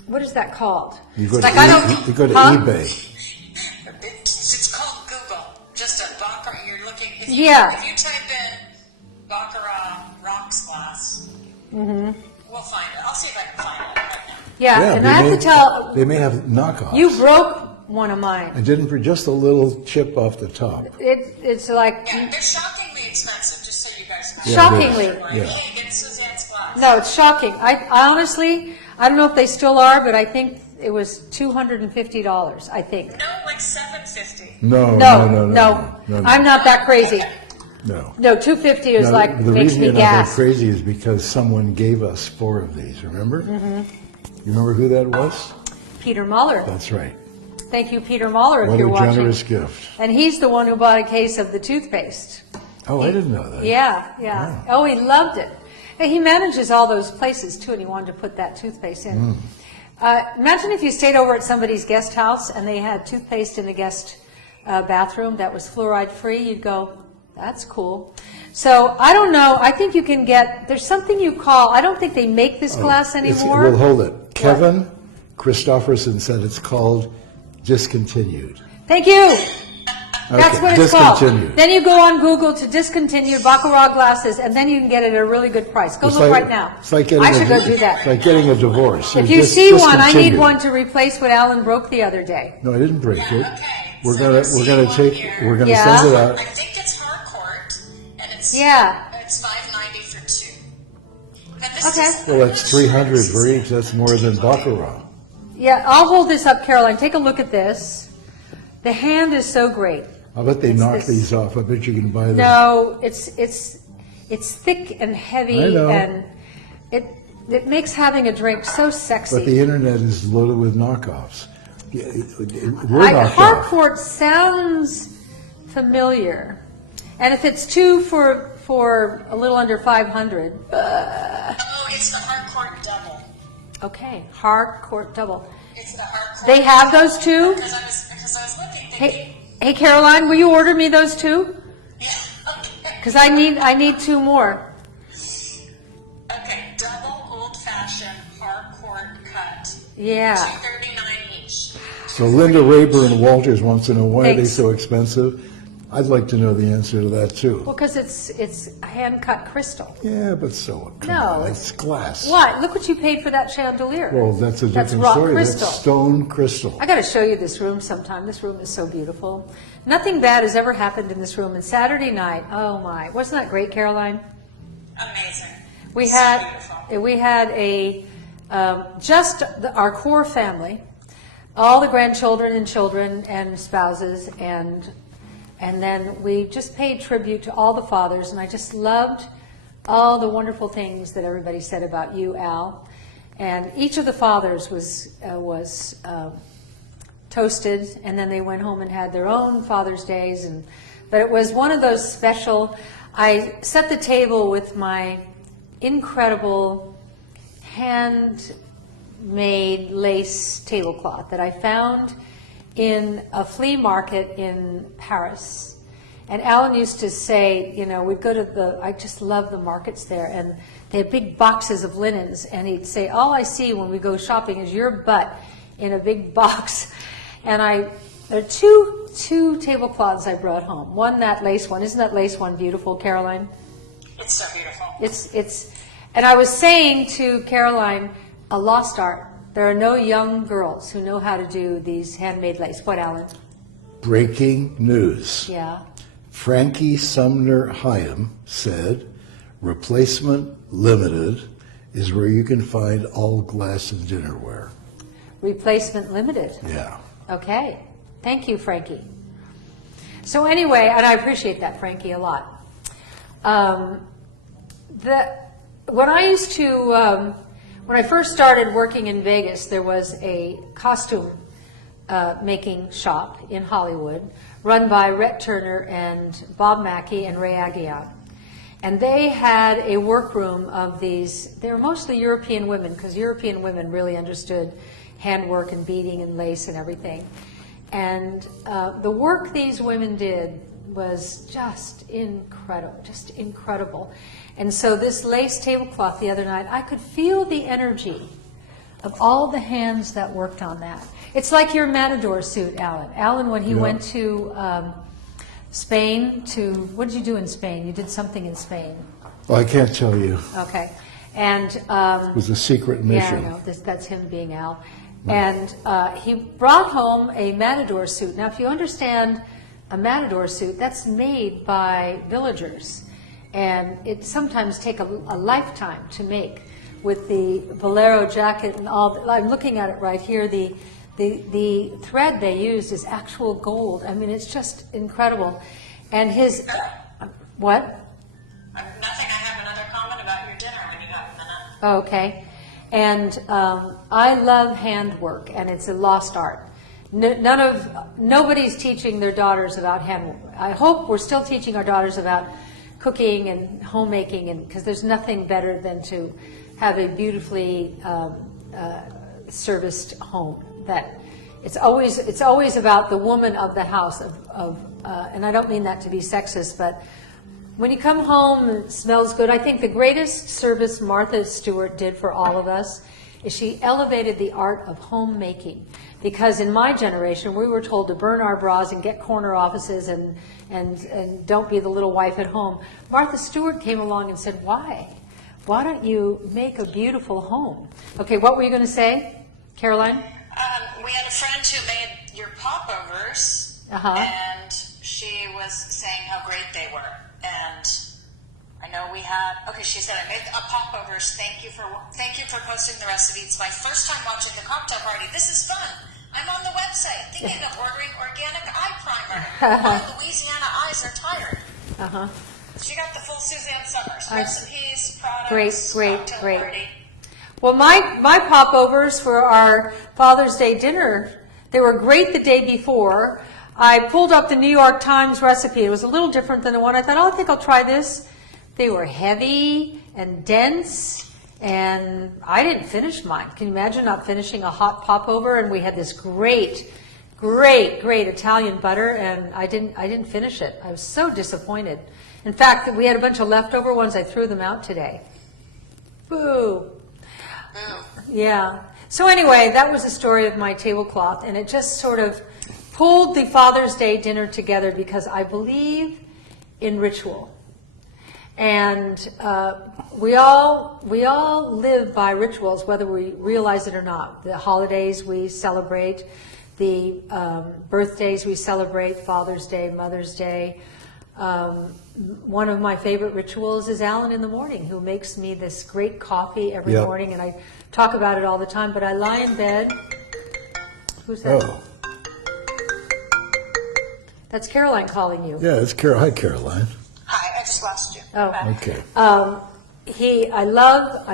What is that called? You go Like, to, you go to huh? eBay. It's called Google. Just a Baccarat. You're looking. If Yeah. If you type in Baccarat rocks glass, we'll find it. I'll see if I can find it right now. Yeah, and I have to tell They may have knockoffs. you broke one of mine. I didn't for just a little chip off the top. It's like Yeah, they're shockingly expensive, just so you guys know. Yeah, shockingly. it is. Yeah. Hey, get Suzanne's glass. No, it's shocking. I honestly, I don't know if they still are, but I think it was $250. I think. No, like $750. No, No. I'm not that crazy. No. No, $250 is Now, like the makes reason me you're not that gasp. crazy is because someone gave us 4 of these. Remember? You remember who that was? Peter Muller. That's right. Thank you, Peter Muller, if What you're a watching. generous gift. And he's the one who bought a case of the toothpaste. Oh, I didn't know that. Yeah. Oh, he loved it. And he manages all those places too, and he wanted to put that toothpaste in. Imagine if you stayed over at somebody's guest house and they had toothpaste in the guest bathroom that was fluoride free. You'd go, that's cool. So I don't know. I think you can get. There's something you call. I don't think they make this glass anymore. Well, hold it. Kevin Christofferson said it's called discontinued. Thank you. That's Okay, what it's called. discontinued. Then you go on Google to discontinue Baccarat glasses, and then you can get it at a really good price. Go It's look like- right now. It's like getting I should go do It's that. like getting a divorce. If You're you see one, I need discontinued. one to replace what Alan broke the other day. No, I didn't break it. Okay, We're so gonna you see one here. we're gonna Yeah. send it out. I think it's Harcourt, and it's Yeah. it's $5.90 for 2. Now, this Okay. is- Well, that's 300 for each. That's more than Baccarat. Yeah, I'll hold this up, Caroline. Take a look at this. The hand is so great. I bet they It's knock this- these off. I bet you can buy them. No, it's thick and heavy, I know. and it makes having a drink so sexy. But the internet is loaded with knockoffs. Yeah, we're knocked off. Harcourt sounds familiar, and if it's 2 for a little under 500, Oh, it's the Harcourt double. okay, Harcourt double. It's the Harcourt. They have those too. Because I was looking. Hey, Caroline, will you order me those too? Yeah. Okay. Because I need 2 more. Okay. Double old fashioned Harcourt cut. Yeah. $2.39 each. So Linda Rayburn Walters wants to know why are they Thanks. so expensive? I'd like to know the answer to that too. Well, because it's hand cut crystal. Yeah, but so come No, on, it's- it's glass. What? Look what you paid for that chandelier. Well, that's a That's different rock story. crystal. That's stone crystal. I got to show you this room sometime. This room is so beautiful. Nothing bad has ever happened in this room. And Saturday night, oh my, wasn't that great, Caroline? Amazing. We So had beautiful. we had our core family, all the grandchildren and children and spouses, and then we just paid tribute to all the fathers, and I just loved all the wonderful things that everybody said about you, Al. And each of the fathers was toasted, and then they went home and had their own Father's Days. But it was one of those special. I set the table with my incredible handmade lace tablecloth that I found in a flea market in Paris. And Alan used to say, we'd go to I just love the markets there, and they had big boxes of linens, and he'd say, all I see when we go shopping is your butt in a big box. And there are two tablecloths I brought home. One, that lace one. Isn't that lace one beautiful, Caroline? It's so beautiful. And I was saying to Caroline, a lost art. There are no young girls who know how to do these handmade lace. What, Alan? Breaking news. Yeah. Frankie Sumner Hyam said, Replacement Limited is where you can find all glass and dinnerware. Replacement Limited. Yeah. Okay. Thank you, Frankie. So anyway, and I appreciate that, Frankie, a lot. When I first started working in Vegas, there was a costume making shop in Hollywood run by Rhett Turner and Bob Mackey and Ray Aguiar. And they had a workroom of these. They were mostly European women, because European women really understood handwork and beading and lace and everything. And the work these women did was just incredible. And so this lace tablecloth the other night, I could feel the energy of all the hands that worked on that. It's like your matador suit, Alan. Alan, when he went to Spain what did you do in Spain? You did something in Spain. Well, I can't tell you. Okay. And it was a secret mission. Yeah, I know. That's him being Al. And he brought home a matador suit. Now, if you understand a matador suit, that's made by villagers. And it sometimes takes a lifetime to make, with the bolero jacket and all. I'm looking at it right here. The thread they used is actual gold. I mean, it's just incredible. And his, what? Nothing. I have another comment about your dinner when you have a minute. Okay. And I love handwork, and it's a lost art. Nobody's teaching their daughters about handwork. I hope we're still teaching our daughters about cooking and homemaking, and because there's nothing better than to have a beautifully serviced home. That it's always about the woman of the house and I don't mean that to be sexist, but when you come home and it smells good, I think the greatest service Martha Stewart did for all of us is she elevated the art of homemaking. Because in my generation, we were told to burn our bras and get corner offices and don't be the little wife at home. Martha Stewart came along and said, why? Why don't you make a beautiful home? Okay, what were you going to say, Caroline? We had a friend who made your popovers, and she was saying how great they were. And I know we had. Okay, she said I made a popovers. Thank you for posting the recipe. It's my first time watching the cocktail party. This is fun. I'm on the website thinking of ordering organic eye primer. My Louisiana eyes are tired. She got the full Suzanne Summers recipes, products, Great. party. Well, my popovers for our Father's Day dinner, they were great the day before. I pulled up the New York Times recipe. It was a little different than the one. I thought, I think I'll try this. They were heavy and dense, and I didn't finish mine. Can you imagine not finishing a hot popover? And we had this great Italian butter, and I didn't finish it. I was so disappointed. In fact, we had a bunch of leftover ones. I threw them out today. Boo. Yeah. So anyway, that was the story of my tablecloth, and it just sort of pulled the Father's Day dinner together because I believe in ritual. And we all live by rituals, whether we realize it or not. The holidays we celebrate, the birthdays we celebrate, Father's Day, Mother's Day. One of my favorite rituals is Alan in the morning, who makes me this great coffee every Yep. morning, and I talk about it all the time, but I lie in bed. Who's that? Oh, That's Caroline calling you. yeah, it's Carol. Hi, Caroline. Hi, I just lost you. Oh. Back. Okay. I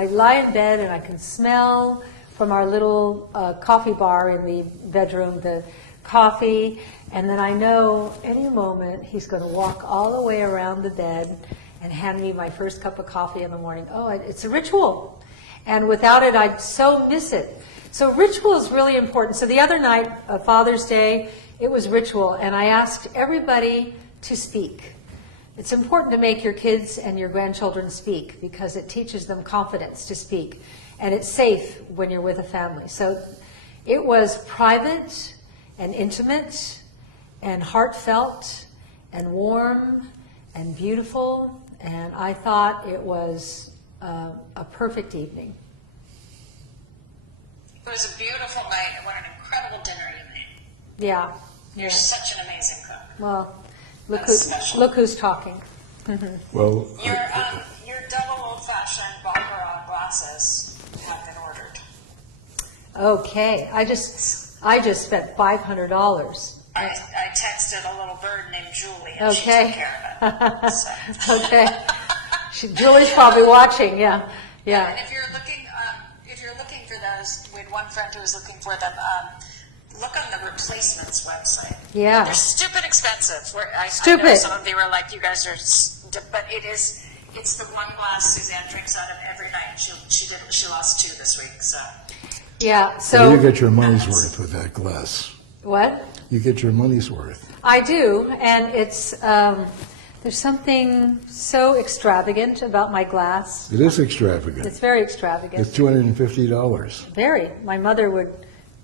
lie in bed and I can smell from our little coffee bar in the bedroom the coffee, and then I know any moment he's going to walk all the way around the bed and hand me my first cup of coffee in the morning. Oh, it's a ritual, and without it I'd so miss it. So ritual is really important. So the other night, Father's Day, it was ritual, and I asked everybody to speak. It's important to make your kids and your grandchildren speak because it teaches them confidence to speak, and it's safe when you're with a family. So it was private and intimate and heartfelt and warm and beautiful, and I thought it was a perfect evening. It was a beautiful night, and what an incredible dinner you made. Yeah. You're such an amazing cook. Well, That's special. look who's talking. Well, Your double old-fashioned Baccarat glasses have been ordered. Okay, I just spent $500. I texted a little bird named Julie, and she Okay. took care of it. So. Okay. Julie's probably watching, yeah. And Yeah. if you're looking for those, we had one friend who was looking for them. Look on the replacements website. Yeah. They're stupid expensive. I know Stupid. some of you are like, you guys are, but it's the one glass Suzanne drinks out of every night. And she lost 2 this week. So Yeah, so. you get your money's worth with that glass. What? You get your money's worth. I do, and it's, there's something so extravagant about my glass. It is extravagant. It's very extravagant. It's $250. Very. My mother would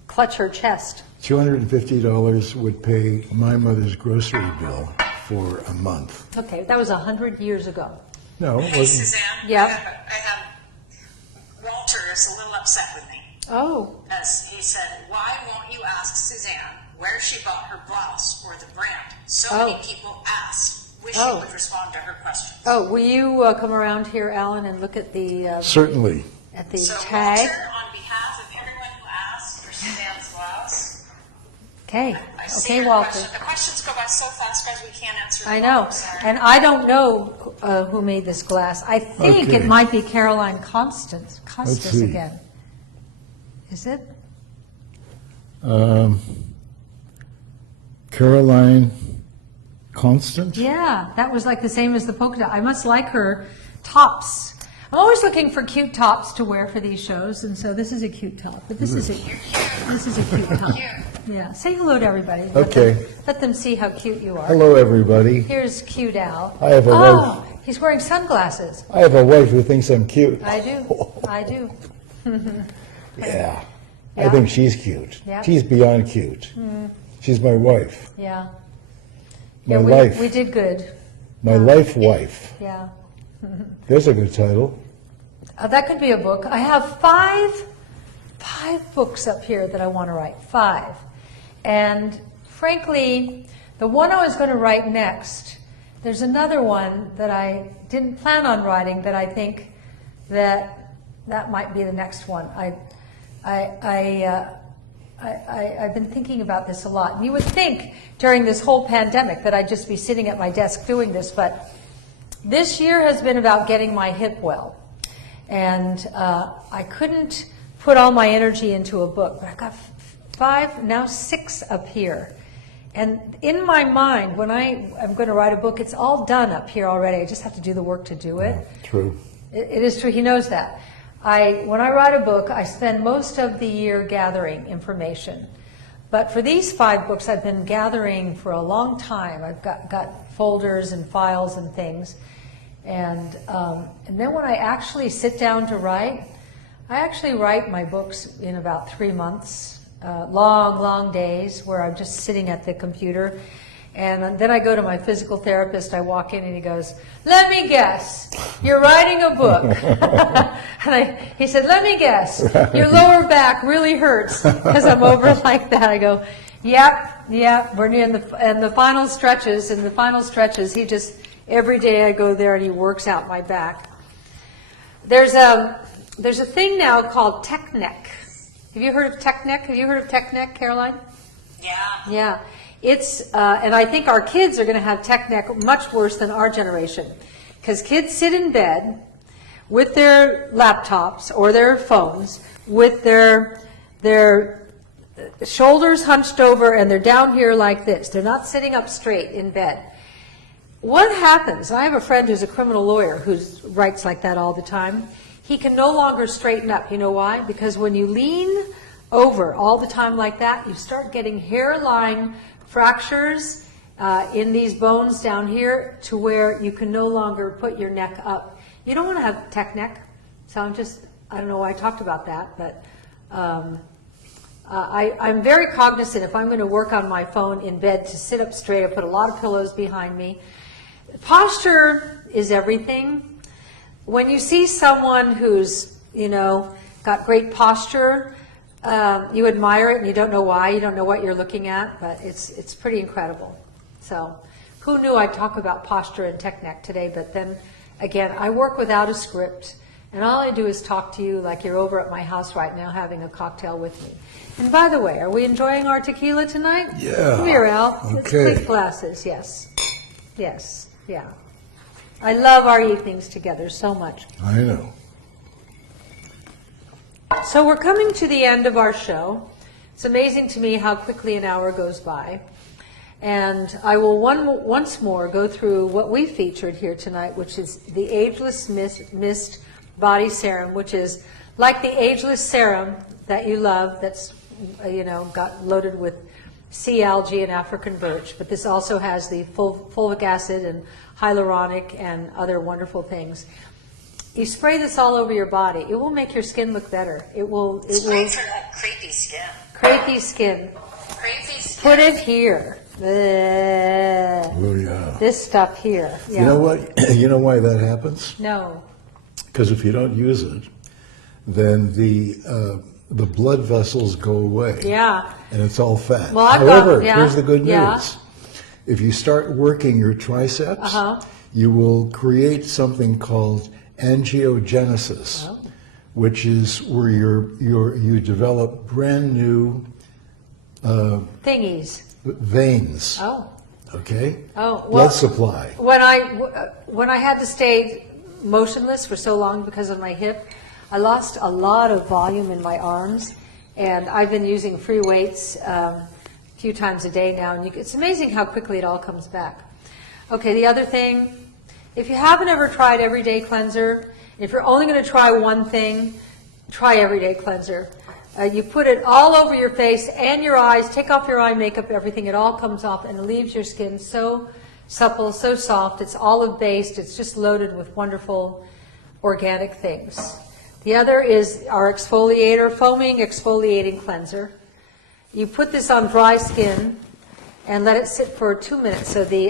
clutch her chest. $250 would pay my mother's grocery bill for a month. Okay, that was 100 years ago. No, it hey, wasn't. Suzanne, Yeah. I have Walter is a little upset with me. Oh, As he said, why won't you ask Suzanne where she bought her blouse or the brand? So many people asked. Wish you would respond to her questions. will you come around here, Alan, and look at the Certainly. So tag? Walter, on behalf of everyone who asked for Suzanne's blouse, Okay, I see okay, your Walter. question. The questions go by so fast, guys, we can't answer them I all. know, Sorry. and I don't know who made this glass. I think Okay. it might be Caroline Costas see. again. Is it? Caroline Constant? Yeah, that was like the same as the polka dot. I must like her tops. I'm always looking for cute tops to wear for these shows, and so this is a cute top. But this is a cute top. Yeah, say hello to everybody. Okay. Let them see how cute you are. Hello, everybody. Here's cute Al. I have a wife. He's wearing sunglasses. I have a wife who thinks I'm cute. I do. I do. Yeah. I Yeah. think she's cute. Yeah. She's beyond cute. She's my wife. Yeah. My Yeah, life. we did good. My life wife. Yeah. There's a good title. That could be a book. I have five books up here that I want to write. 5. And frankly, the one I was going to write next, there's another one that I didn't plan on writing that I think that might be the next one. I've been thinking about this a lot. And you would think during this whole pandemic that I'd just be sitting at my desk doing this, but this year has been about getting my hip well. And I couldn't put all my energy into a book, but I've got 5, now 6 up here. And in my mind, when I'm going to write a book, it's all done up here already. I just have to do the work to do it. True. It is true. He knows that. When I write a book, I spend most of the year gathering information. But for these 5 books, I've been gathering for a long time. I've got folders and files and things. And then when I actually sit down to write, I actually write my books in about 3 months, long days where I'm just sitting at the computer. And then I go to my physical therapist, I walk in and he goes, "Let me guess, you're writing a book." And he said, "Let me guess, your lower back really hurts," because I'm over like that. I go, Yep. We're near the final stretches. In the final stretches, he just every day I go there and he works out my back. There's a thing now called tech neck. Have you heard of tech neck? Have you heard of tech neck, Caroline? Yeah. Yeah. It's and I think our kids are going to have tech neck much worse than our generation, because kids sit in bed with their laptops or their phones with their shoulders hunched over, and they're down here like this. They're not sitting up straight in bed. What happens? I have a friend who's a criminal lawyer who writes like that all the time. He can no longer straighten up. You know why? Because when you lean over all the time like that, you start getting hairline fractures in these bones down here to where you can no longer put your neck up. You don't want to have tech neck. So I don't know why I talked about that, but I'm very cognizant if I'm going to work on my phone in bed to sit up straight. I put a lot of pillows behind me. Posture is everything. When you see someone who's, got great posture, you admire it and you don't know why, you don't know what you're looking at, but it's pretty incredible. So who knew I'd talk about posture and tech neck today, but then again, I work without a script, and all I do is talk to you like you're over at my house right now having a cocktail with me. And by the way, are we enjoying our tequila tonight? Yeah. Come here, Al. Okay. Let's click glasses, yes. Yes, yeah. I love our evenings together so much. I know. So we're coming to the end of our show. It's amazing to me how quickly an hour goes by. And I will once more go through what we featured here tonight, which is the Ageless Mist Body Serum, which is like the Ageless Serum that you love, that's, got loaded with sea algae and African birch. But this also has the fulvic acid and hyaluronic and other wonderful things. You spray this all over your body. It will make your skin look better. It will. It's great for that crepey skin. Crepey skin. Crepey skin. Put it here. Oh, yeah. This stuff here. Yeah. You know what? You know why that happens? No. Because if you don't use it, then the blood vessels go away. Yeah. And it's all fat. Well, I've However, got- here's the good news. yeah. If you start working your triceps, you will create something called angiogenesis, which is where you develop brand new Thingies. veins. Oh. Okay. Oh. Well, Blood supply. when I had to stay motionless for so long because of my hip, I lost a lot of volume in my arms, and I've been using free weights a few times a day now, and it's amazing how quickly it all comes back. Okay, the other thing, if you haven't ever tried Everyday Cleanser, if you're only going to try one thing, try Everyday Cleanser. You put it all over your face and your eyes, take off your eye makeup, everything, it all comes off and it leaves your skin so supple, so soft. It's olive-based, it's just loaded with wonderful organic things. The other is our exfoliator, foaming exfoliating cleanser. You put this on dry skin and let it sit for 2 minutes. So the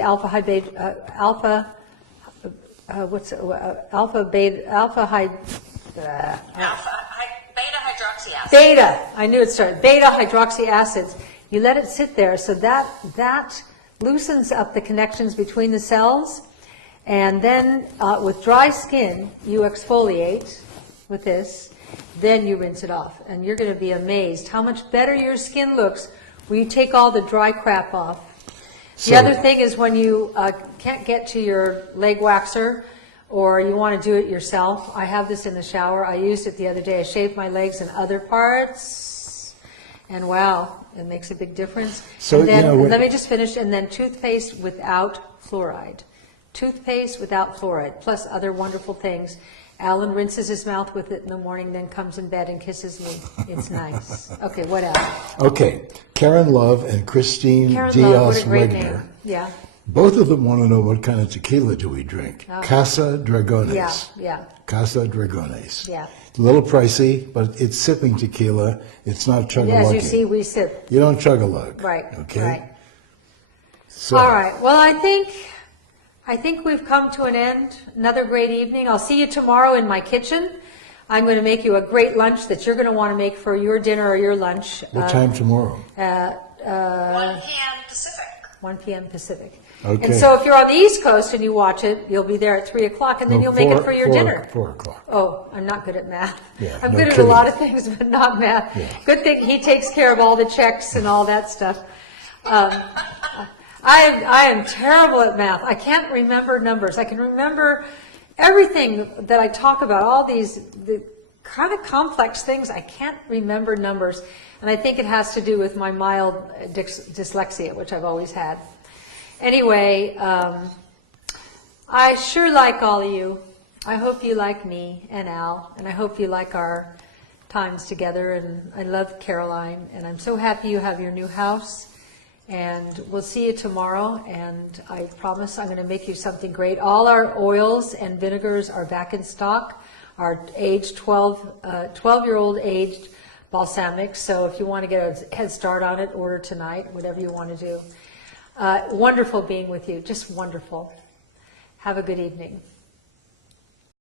Beta hydroxy acid. beta, I knew it started, beta hydroxy acids. You let it sit there so that loosens up the connections between the cells, and then with dry skin, you exfoliate with this, then you rinse it off, and you're going to be amazed how much better your skin looks when you take all the dry crap off. The other thing is when you can't get to your leg waxer, or you want to do it yourself. I have this in the shower. I used it the other day. I shaved my legs and other parts, and wow, it makes a big difference. So, and then, when, let me just finish, and then toothpaste without fluoride. Toothpaste without fluoride, plus other wonderful things. Alan rinses his mouth with it in the morning, then comes in bed and kisses me. It's nice. Okay, what else? Okay, Karen Love and Christine Karen Love, what Diaz a great Regner. name. Yeah, Both of them want to know what kind of tequila do we drink. Oh. Casa Dragones. yeah. Casa Dragones. Yeah. A little pricey, but it's sipping tequila. It's not chug-a-lucky. As you see, we sip. You don't chug-a-lug. Right. Okay. Right. So, All right. Well, I think we've come to an end. Another great evening. I'll see you tomorrow in my kitchen. I'm going to make you a great lunch that you're going to want to make for your dinner or your lunch. what time tomorrow? 1 p.m. Pacific. 1 p.m. Pacific. Okay. And so if you're on the East Coast and you watch it, you'll be there at 3 o'clock, and then you'll make it for your dinner. 4 o'clock. Oh, I'm not good at math. Yeah, I'm no good at a kidding. lot of things, but not math. Yeah. Good thing he takes care of all the checks and all that stuff. I am terrible at math. I can't remember numbers. I can remember everything that I talk about, all the kind of complex things. I can't remember numbers. And I think it has to do with my mild dyslexia, which I've always had. Anyway, I sure like all of you. I hope you like me and Al, and I hope you like our times together. And I love Caroline, and I'm so happy you have your new house. And we'll see you tomorrow, and I promise I'm going to make you something great. All our oils and vinegars are back in stock, our aged 12-year-old aged balsamics. So if you want to get a head start on it, order tonight, whatever you want to do. Wonderful being with you, just wonderful. Have a good evening.